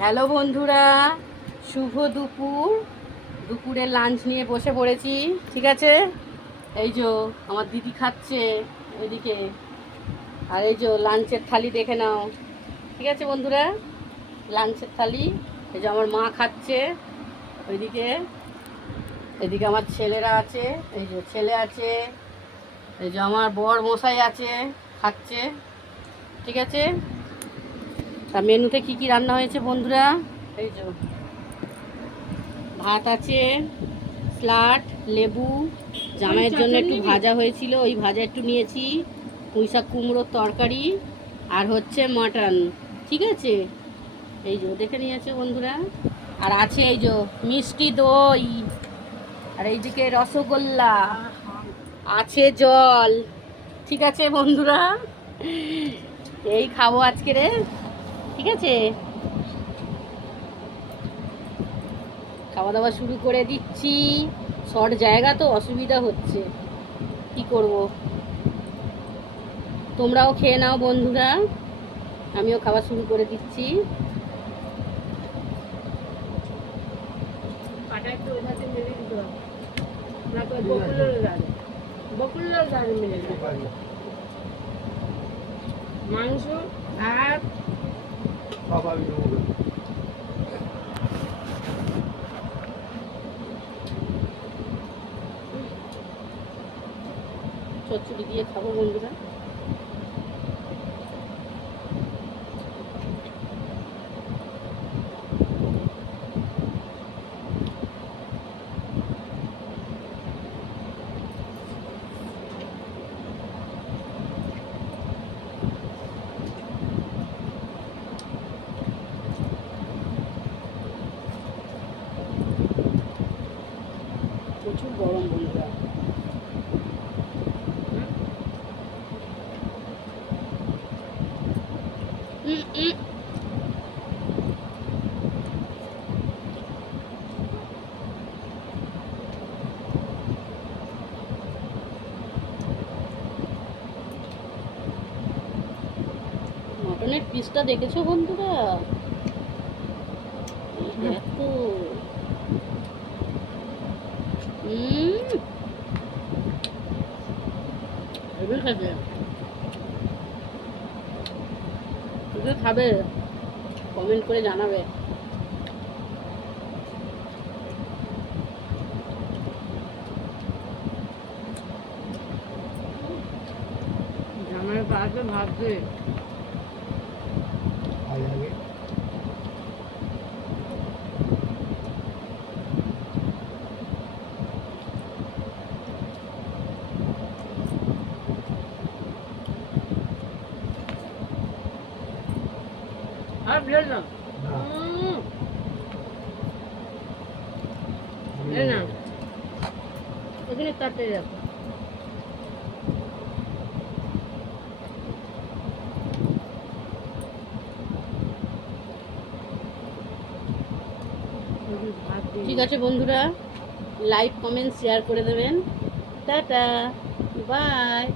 Hello বন্ধুরা, শুভ দুপুর। দুপুরের লাঞ্চ নিয়ে বসে পড়েছি, ঠিক আছে। এই যে আমার দিদি খাচ্ছে এদিকে, আর এই যে লাঞ্চের থালি দেখে নাও, ঠিক আছে বন্ধুরা। লাঞ্চের থালি, এই যে আমার মা খাচ্ছে ওইদিকে, এদিকে আমার ছেলেরা আছে, এই যে ছেলে আছে, এই যে আমার বর মশাই আছে, খাচ্ছে, ঠিক আছে। তা মেনুতে কি কি রান্না হয়েছে বন্ধুরা? এই যে ভাত আছে, স্যালাড, লেবু, জামাইয়ের জন্য একটু ভাজা হয়েছিল, ওই ভাজা একটু নিয়েছি, পুঁইশাক কুমড়োর তরকারি, আর হচ্ছে মাটন, ঠিক আছে। এই যে দেখে নিয়েছে বন্ধুরা। আর আছে এই যে মিষ্টি দই, আর এইদিকে রসগোল্লা, আছে জল, ঠিক আছে বন্ধুরা। এই খাবো আজকে রে, ঠিক আছে। খাওয়া দাওয়া শুরু করে দিচ্ছি। শর্ট জায়গা তো অসুবিধা হচ্ছে, কি করব। তোমরাও খেয়ে নাও বন্ধুরা, আমিও খাওয়া শুরু করে দিচ্ছি। মাংস আর চচ্চড়ি দিয়ে খাবো বন্ধুরা। প্রচুর গরম বন্ধুরা। মটনের পিসটা দেখেছো বন্ধুরা? দেখো, হেভি খেতে। তুমি খাবে, কমেন্ট করে জানাবে। জামাই পাশে ভাবছে আর বের না। এই না, ওখানে কাটে রাখো। ঠিক আছে বন্ধুরা, লাইক কমেন্ট শেয়ার করে দেবেন। Tata, by.